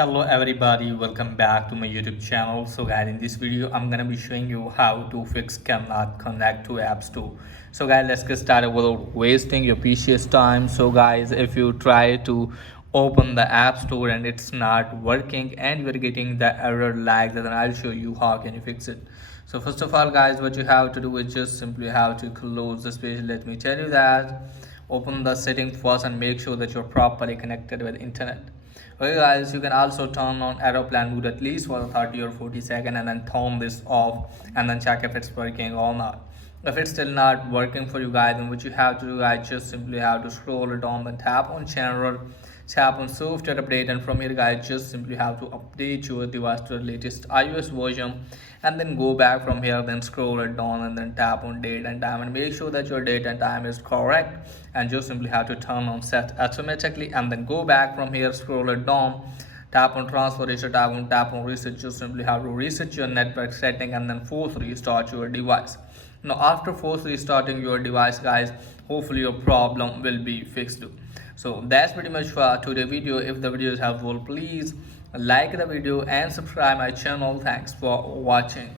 Hello everybody, welcome back to my YouTube channel. So guys, in this video I'm gonna be showing you how to fix cannot connect to App Store. So guys, let's get started without wasting your precious time. So guys, if you try to open the App Store and it's not working and you're getting the error like that, then I'll show you how can you fix it. So first of all guys, what you have to do is just simply have to close this page. Let me tell you that open the setting first and make sure that you're properly connected with internet. Okay guys, you can also turn on aeroplane mode at least for 30 or 40 seconds and then turn this off and then check if it's working or not. If it's still not working for you guys, then what you have to do guys, just simply have to scroll it down, then tap on channel, tap on software update, and from here guys just simply have to update your device to the latest iOS version, and then go back from here, then scroll it down and then tap on date and time and make sure that your date and time is correct, and just simply have to turn on set automatically, and then go back from here, scroll it down, tap on transfer reset, tap on reset. Just simply have to reset your network setting and then force restart your device. Now after force restarting your device guys, hopefully your problem will be fixed. So that's pretty much for today's video. If the video is helpful, please like the video and subscribe my channel. Thanks for watching.